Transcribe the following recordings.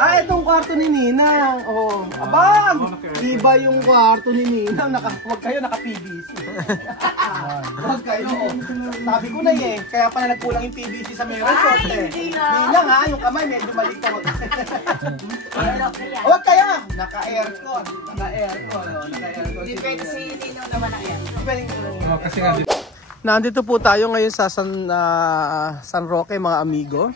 Ah, itong kwarto ni Ninang. Oh, abang! Iba yung kwarto ni Ninang. Huwag kayo naka-PVC. Huwag kayo. Sabi ko na eh, kaya pala nagkulang yung PVC sa may resort eh. Ninang ha, yung kamay medyo malito. Huwag kayo! Naka-aircon. Naka-aircon. Hindi pwede si Ninong naman ang aircon. Kasi nga Nandito po tayo ngayon sa San Roque mga amigo.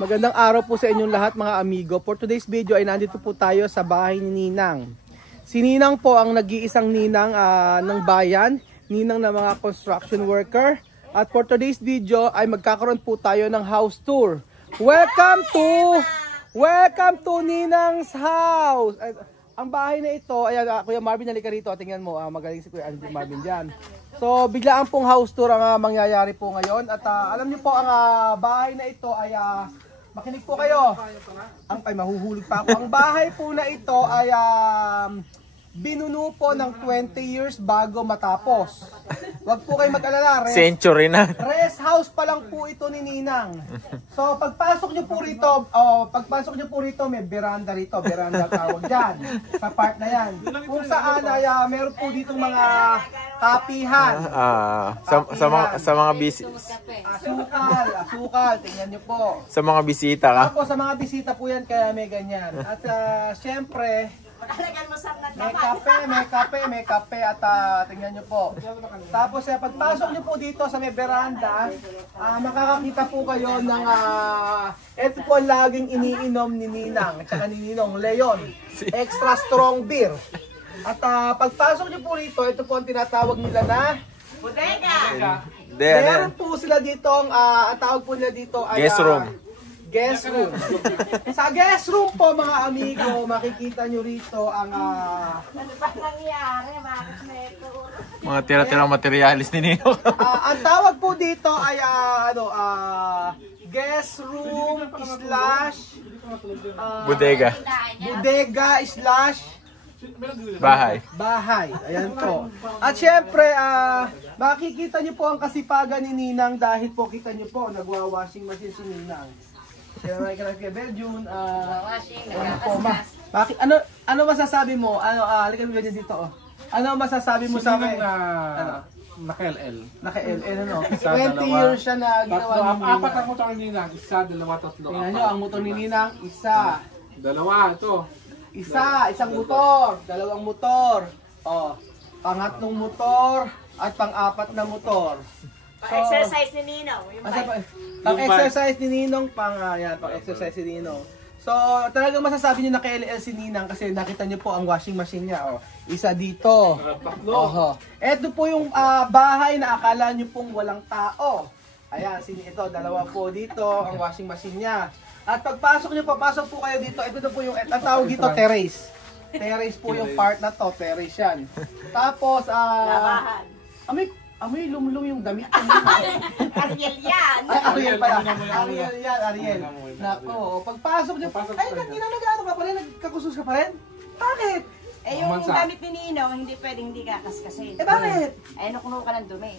Magandang araw po sa inyong lahat mga amigo. For today's video ay nandito po tayo sa bahay ni Ninang. Si Ninang po ang nag-iisang ninang ng bayan, ninang ng mga construction worker. At for today's video ay magkakaroon po tayo ng house tour. Welcome to Ninang's house. Ang bahay na ito, ayan, Kuya Marvin, halika rito. Tingnan mo, magaling si Kuya Marvin dyan. So, biglaan pong house tour ang mangyayari po ngayon. At alam niyo po, ang bahay na ito ay, makinig po kayo. Ay, mahuhulog pa ako. Ang bahay po na ito ay binuno po ng 20 years bago matapos. Huwag po kayo mag-alala. Century na. Rest house pa lang po ito ni Ninang. So, pagpasok nyo po rito, may veranda rito. Veranda tawag dyan. Sa part na yan. Kung saan ay meron po ditong mga kapihan. Sa mga Asukal. Tingnan nyo po. Sa mga bisita ka. Tapos sa mga bisita po yan, kaya may ganyan. At syempre, may kape at tingnan nyo po. Tapos pagpasok nyo po dito sa may veranda, makakakita po kayo ng ito po ang laging iniinom ni Ninang at saka ni Ninong Leon, extra strong beer. At pagpasok nyo po rito, ito po ang tinatawag nila na bodega. Meron po sila dito, ang tawag po nila dito ay guest room. Guest room. Sa guest room po mga amigo, makikita nyo rito ang Ano ba nangyari? Bakit na ito? Mga tira-tirang materialis ni Nino. ang tawag po dito ay guest room slash Bodega. bodega slash Bahay. Ayan po. At syempre, makikita nyo po ang kasipagan ni Ninang dahil po kita nyo po, nagwa-washing machine si Ninang. Kaya may kaya Belgium, ano masasabi mo? Halika mo dito oh. Ano masasabi mo sa akin? naka-LL. Naka-LL ano? 20 years siya na ginawa ni Ninang. Apat ang motor ni Ninang. Isa, dalawa, tatlo. Tingnan nyo, ang motor ni Ninang, isa. Dalawa, ito. Isang motor, dalawang motor. Oh, pangatlong motor at pang-apat na motor. Exercise ni Ninong. Pang-exercise ni Ninong, pang-exercise ni Ninong. So, talagang masasabi niyo na kay si Ninang kasi nakita niyo po ang washing machine niya. Oh. Isa dito. Oh. Ito po yung bahay na akala niyo pong walang tao. Ayan, ito, dalawa po dito ang washing machine niya. At pagpasok niyo, papasok po kayo dito. Ito na po yung, ang tawag dito, terrace. Terrace po yung part na to, terrace yan. Tapos, amoy lumulong yung damit ko. Ariel yan. Ay, Ariel pala. Ariel. Nako, pagpasok niyo, ay, nag-ano ka pa rin? Nagkakusus ka pa rin? Bakit? Eh yung damit ni Ninong, hindi pwedeng hindi kakaskasin. Eh, bakit? Eh, nakuno ka ng dumi.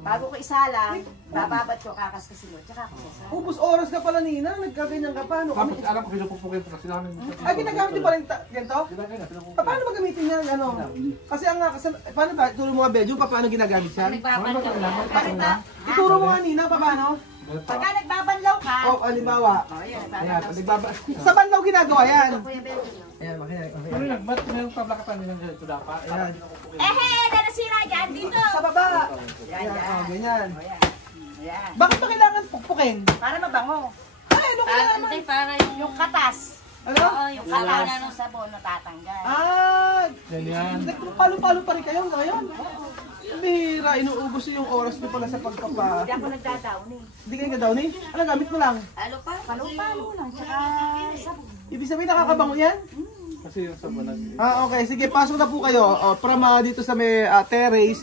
Bago ko isalang, bababat ko kakaskasin mo, tsaka kasasalan. Ubus oras ka pala, Nina. Nagkaganyan ka pa. Tapos alam ko pinupupukin ko kasi namin. Ay, ginagamit niyo pa rin ganito? Paano ba gamitin yan? Kasi paano ba? Ituro mo nga, Belgium, paano ginagamit yan? Ituro mo nga, Nina, paano? Pagka nagbabanlaw ka. Halimbawa. Ayan, sa banlaw ginagawa yan. Ayan, makinig. Ba't may pablakatan nilang dito dapat? Ayan. nasira dyan dito. Sa baba. Yan. Ganyan. Ayan. Bakit ba kailangan pukpukin? Para mabango. Ay, ano kailangan? Hindi, para yung katas. Ano? Oo, yung katas ng sabon natatanggal. Ganyan. Nagpalo-palo pa rin kayo ngayon? Bihira, inuubos yung oras mo pala sa pagpapa. Hindi ako nagdadaon eh. Hindi kayo nagdaon eh? Ano gamit mo lang? Palo-palo lang, tsaka sabon. Ibig sabihin nakakabango yan? Kasi yung sabon natin. Okay. Sige, pasok na po kayo. From dito sa may terrace.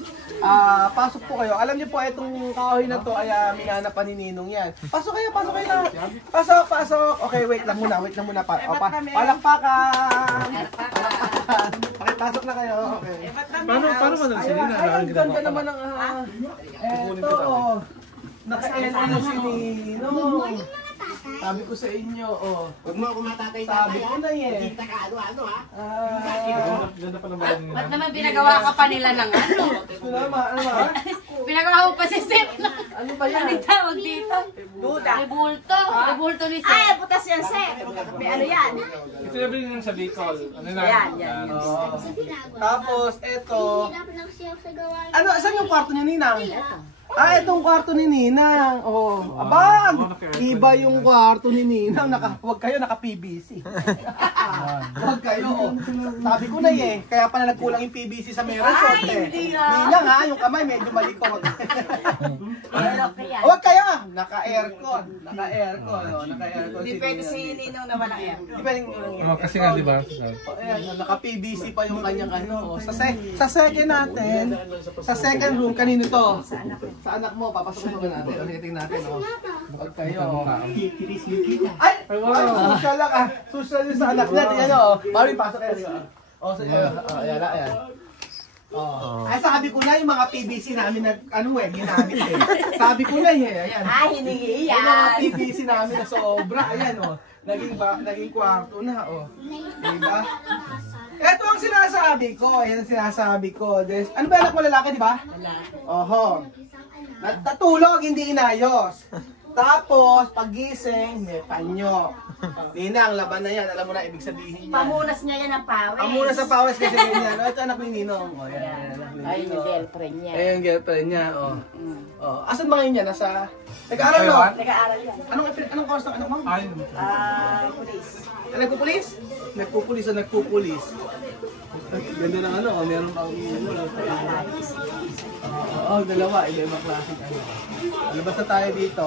Pasok po kayo. Alam niyo po, itong kahoy na to ay minana pa ni Ninong yan. Pasok kayo na. Pasok. Okay, wait lang muna. Palakpakan. Okay, pasok na kayo. Okay. Paano mo na sila na? Ay, ang ganda naman ng... Eto. Naka-LL si Ninong. Sabi ko sa inyo, oh. Huwag mo ako matatay. Sabi ko na eh. Hindi ka ano ha? Ganda pa naman nila. Ba't naman pinagawa ka pa nila ng ano? Ano ba? Pinagawa mo pa si Sip. Ano ba yan? Ano tawag dito? Duda. Rebulto. Rebulto ni Sip. Ay, butas yan, Sir. May ano yan? Ito na rin sa Bicol. Ano na? Yan. Oo. Tapos, eto. Hirap lang siya sa gawain. Ano, saan yung kwarto niya, Ninang? Ah, itong kwarto ni Ninang. Oh, abag! Iba yung kwarto ni Ninang. Huwag kayo, naka-PVC. Huwag kayo, oh. Sabi ko na eh, kaya pala nagkulang yung PVC sa meron short eh. Ninang ha, yung kamay medyo malikot. Huwag kayo, naka-aircon. Naka-aircon, oh. Naka-aircon. Hindi pwede si Ninong na walang air. Hindi pwedeng Kasi nga, di ba? Ayan, naka-PVC pa yung kanyang ano. Sa second natin, sa second room, kanino to? Sa anak mo, papasok ko natin. O, tingnan natin, oh. Huwag kayo, oh. Ay! Social lang, ah. Social yung sa anak natin, ano, oh. Mami, pasok kayo. Oh, ayan, ayan. Oh. Ay, sabi ko na yung mga PVC namin na, ano eh, ginamit eh. Sabi ko na eh, ayan. Hiningi Yung mga PVC namin na sobra, ayan, oh. Naging kwarto na, oh. Diba? Ito ang sinasabi ko, ayan ang sinasabi ko. Ano ba anak mo lalaki, di ba? Oho. Natutulog, hindi inayos. Tapos, pagising, may panyo. Ninang, laban na yan. Alam mo na, ibig sabihin niya. Pamunas niya yan ng pawis. Pamunas sa pawis kasi ganyan. Ito anak ni Ninong. Oh, yan, anak ni Ay, yung Ninong. girlfriend niya. Ayun, girlfriend niya. Oh. Oh. Asan mga yun niya? Nasa... Nag-aaral no? Nag-aaral yan. Anong course ng anak mo? Ay, Police. Nagpupulis? Nagpupulis o nagpupulis? Ganda ng ano, meron pang oo, dalawa, iba-ibang klaseng ano. Alabas na tayo dito.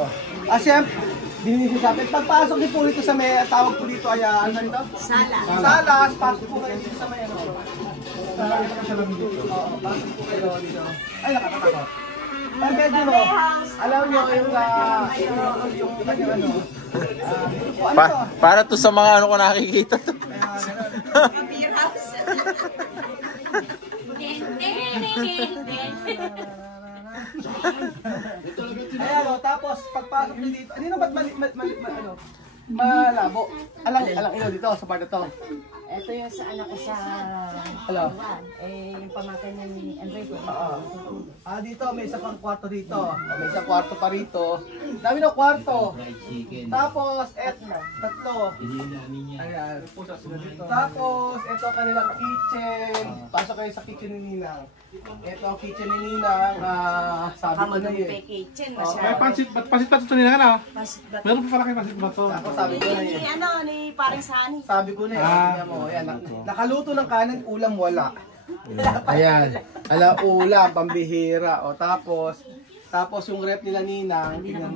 Siyempre, dinisip sa atin, pagpasok niyo po dito sa may, tawag po dito ay, ano dito? Sala. Salas, pasok po kayo dito sa may, ano. Oo, pasok po kayo dito. Ay, nakakatakot. Ang bedroom mo, alam nyo, yung kanyang ano, ano to? Para to sa mga ano ko nakikita to. Beer house. Ayan o, tapos pagpasok nyo dito, ano ba't ano, malabo? Alang ilaw dito sa part na to. Ito yung sa anak ko sa... Hello? yung pamangkin ni Enrico. Oo. Dito, may isa pang kwarto dito. May isang kwarto pa rito. Dami ng kwarto. Tapos, tatlo. Ayan. Tapos, ito kanilang kitchen. Pasok kayo sa kitchen ni Ninang. Ito ang kitchen ni Ninang. Sabi ko na yun. Kitchen. may pansit pa ito nila na. Meron pa pala kayo pansit ba ito? Tapos sabi ko na yun. Ni paring Sani. Sabi ko na yun. Tingnan mo. Ayan. Nakaluto ng kanin, ulam wala. Ayan. Ulam, pambihira. O tapos yung rep nila Ninang. Hindi na.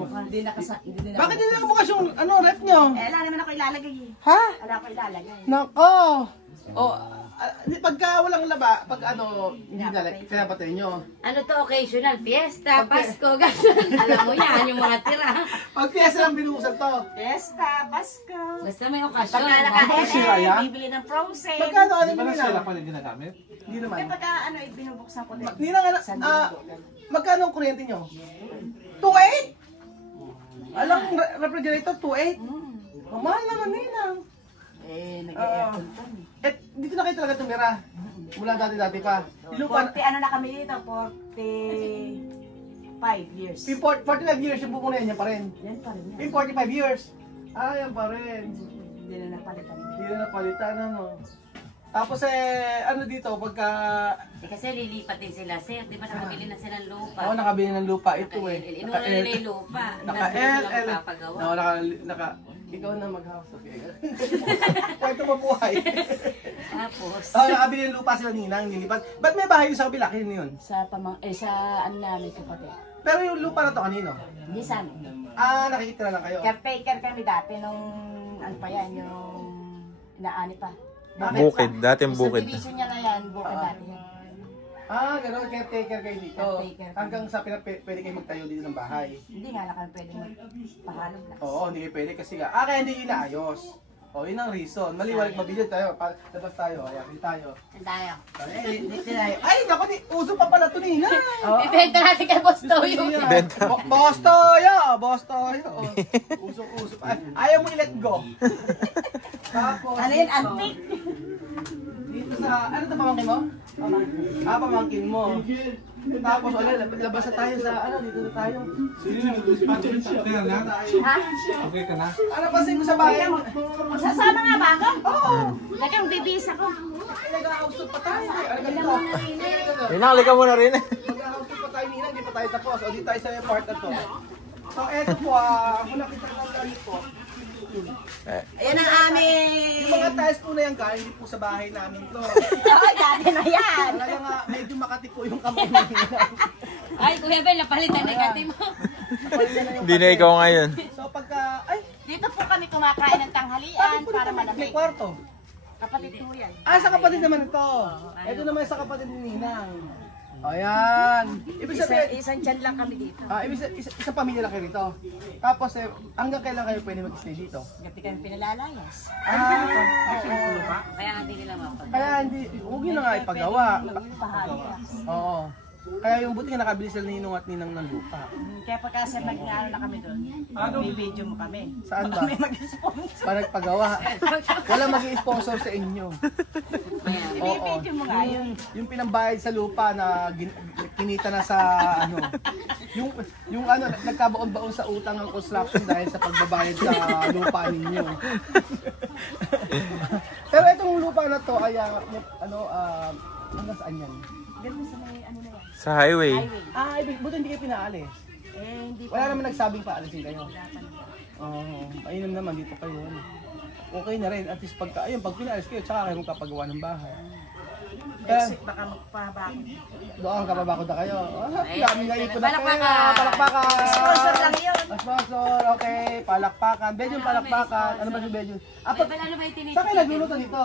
Bakit hindi nakabukas yung rep nyo? Wala naman ako ilalagay. Ha? Wala ako ilalagay. Nako! Pagka walang laba, pag hindi pinapatay nyo. Ano to, occasional, fiesta, Pasko, gano'n. Alam mo yan, yung mga tira. Pag piyesa lang binuhusan to. Fiesta, Pasko. Basta may okasyon. Bakit sira yan? Bibili ng frozen. Magkano Di ba na sila Ninang? pala ginagamit? Hindi naman. Pagka binubuksan ko din. Ninang, magkano ang kuryente nyo? 2.8? Alam, refrigerator 2.8? Mahal naman Ninang. Nag-aircon kami. Dito na kayo talaga tumira. Mula dati pa. 40 na kami dito, 45 years. 45 years yung buko na yan pa rin. Yan pa rin yan. Yung 45 years. Yan pa rin. Hindi na napalitan. Hindi na napalitan, ano. Tapos dito, pagka... Kasi lilipat din sila, sir. Di ba nakabili na silang lupa? Ako nakabili ng lupa ito eh. Inuna nila yung lupa. Naka-LL. Papagawa. Ikaw na mag-house, okay? Kwento mabuhay. Tapos, Nakabili ng lupa sila Ninang, nilipat. Ba't may bahay yung sa kabila? Kaya yun? Sa ano namin kapatid. Pero yung lupa na to kanino? Hindi sa amin. Nakikita na lang kayo. Caretaker kami dati nung ano pa yan, yung inaani pa. Bukid, dating bukid. Subdivision niya na yan, bukid dati yan. Gano'n, caretaker kayo dito. Caretaker. Hanggang sa pwede kayo magtayo dito ng bahay. Hindi nga na kami pwede magpahalog na. Oo, hindi kayo pwede kasi kaya hindi inaayos. O, yun ang reason. Maliwanag, mabilis tayo. Labas tayo. Ayan, hindi tayo. Saan tayo? Ay, naku, uso pa pala ito, Nina. Ibenta natin kay Boss Toyo. Boss Toyo! Boss Toyo! Usok-usok. Ayaw mo i-let go. Tapos, Ano yun, antik? dito sa, ano ito pamangkin mo? Pamangkin mo. Tapos, labas na tayo sa, dito na tayo. Okay na? Ha? Okay ka na? Ano pasin mo sa bayan? Sasama nga ba ako? Oo! Lagang bibis ako. Nag-house pa tayo. Ano ganito? Inalika mo na rin eh. Mag-house pa tayo, Nina. Hindi pa tayo tapos. O, dito tayo sa part na to. So, eto po, mula kita ng lalo po. Ayan ang aming... Yung mga tiles po na yan, hindi po sa bahay namin to. Ay, dati na yan. Talaga nga, medyo makati po yung kamay nila. Ay, Kuya Ben, napalitan na gati mo. Hindi na ikaw ngayon. So, pagka, Dito po kami kumakain ng tanghalian para may malamig. kwarto. Kapatid mo yan. Sa kapatid naman ito. Ito naman sa kapatid ni Ninang. Ayan. Ibig sabihin, Isang tiyan lang kami dito. isang pamilya lang kayo rito. Tapos, hanggang kailan kayo pwede mag-stay dito? Gati kami pinalalayas. Kaya hindi nila mapag. Kaya hindi, huwag yun na nga ipagawa. Bahagi na. Oo. Kaya yung buti nga nakabili sila ni Ninong at Ninang ng lupa. Kaya pagka nag-ano na kami doon, may video mo kami. Saan ba? May mag-sponsor. Para nagpagawa. Wala mag-i-sponsor sa inyo. May-video mo nga yun. Yung pinambayad sa lupa na kinita na sa yung nagkabaon-baon sa utang ng construction dahil sa pagbabayad sa lupa ninyo. Pero itong lupa na to ay hanggang saan yan? Ganun sa may ano na yan. Sa highway. Buti hindi kayo pinaalis. Hindi Wala naman nagsabing paalisin kayo. Oo, mainam naman dito kayo. Okay na rin, at least pag pinaalis kayo, tsaka kayo magpapagawa ng bahay. Exit, baka magpabako. Doon kapabakod na kayo. Dami nga ipon na kayo. Palakpakan. Palakpakan. Sponsor lang yun. Sponsor, okay. Palakpakan. Bedyong palakpakan. Ano ba si Bedyong? Ay, balalo ba yung tinitip? Saan kayo nagluluto dito?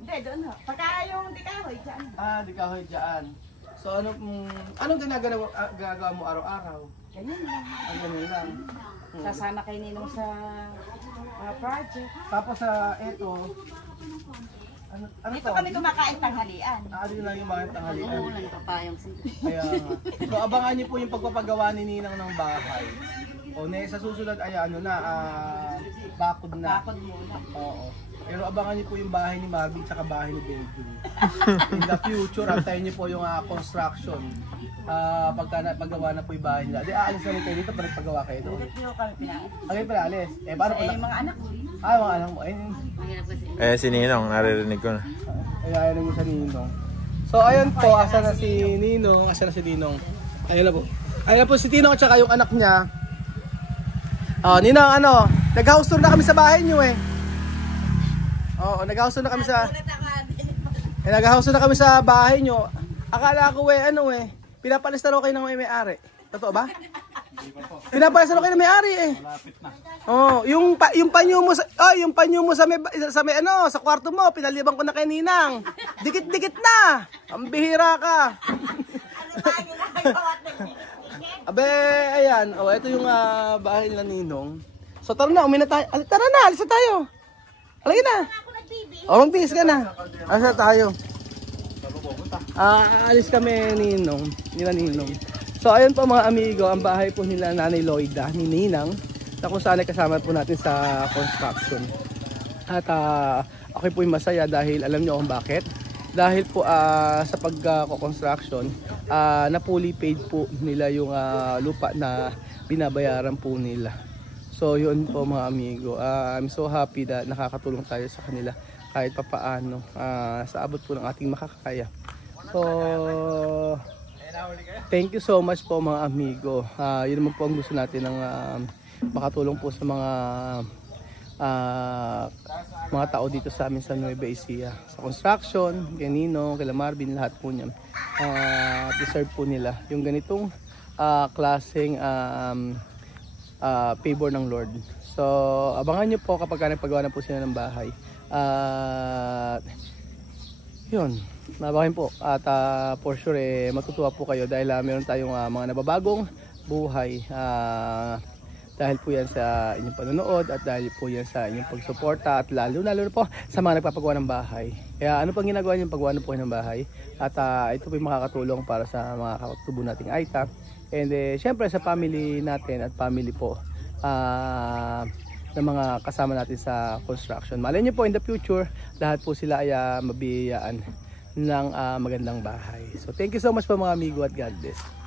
Hindi, doon ho. Pagka yung di kahoy, dyan. Di kahoy dyan. So anong ginagawa mo araw-araw? Ganyan lang. Ganun lang. Sasama kay Ninong sa mga project. Tapos eto, ano Dito to? kami kumakain tanghalian. Dito lang yung mga tanghalian. Oo, nagpapayong sila. Kaya nga. So abangan niyo po yung pagpapagawa ni Ninang ng bahay. Sa susunod ay bakod na. Bakod muna. Oo. Pero abangan niyo po yung bahay ni Marvin at bahay ni Benji. In the future, antayin niyo po yung construction. Paggawa na po yung bahay nila. Aalis na rin kayo dito para paggawa kayo doon. Dito nyo kami pinain. Pala alis. Paano pala? Yung mga anak. Mga anak mo. Mahirap kasi. Si Ninong, naririnig ko na. Ayaw mo sa Ninong. So ayun po, asa na si Ninong, asa na si Ninong. Ayun na po. Ayun na po si Ninong at saka yung anak niya. Ninong, nag-house tour na kami sa bahay niyo eh. Oo, nag-house tour na kami sa... nag-house tour na kami sa bahay niyo. Akala ko pinapalitan kayo ng may-ari. Totoo ba? Pinapalitan kayo ng may-ari eh. Malapit na. Yung panyo mo sa sa kwarto mo, pinalibang ko na kay Ninang. Dikit-dikit na. Ang bihira ka. Abe, ayan. Ito yung bahay nila Ninong. So tara na, tayo. Tara na, alis na tayo. Alay na. Magbihis ka na. Alis na tayo. Alis kami Ninong. So ayun po mga amigo, ang bahay po nila Nanay Loida, ni Ninang, na kung saan ay kasama po natin sa construction. At ako po yung masaya dahil alam niyo kung bakit. Dahil po sa pagko-construction, na fully paid po nila yung lupa na binabayaran po nila. So yun po mga amigo, I'm so happy na nakakatulong tayo sa kanila kahit papaano sa abot po ng ating makakaya. So thank you so much po mga amigo. Yun naman po ang gusto natin ng makatulong po sa mga tao dito sa amin sa Nueva Ecija. Sa construction, kay Ninong, kay Marvin, lahat po niyan. Deserve po nila yung ganitong klaseng favor ng Lord. So abangan nyo po kapag nagpagawa na po sila ng bahay. Yun, nabakin po. At for sure matutuwa po kayo dahil meron tayong mga nababagong buhay. Dahil po yan sa inyong panonood at dahil po yan sa inyong pagsuporta at lalo na po sa mga nagpapagawa ng bahay. Kaya ano pang ginagawa niyo paggawa po ng bahay? At ito po yung makakatulong para sa mga katubo nating Aita. And syempre sa family natin at family po ng mga kasama natin sa construction. Malay niyo po in the future, lahat po sila ay mabiyayaan ng magandang bahay. So thank you so much po mga amigo at God bless.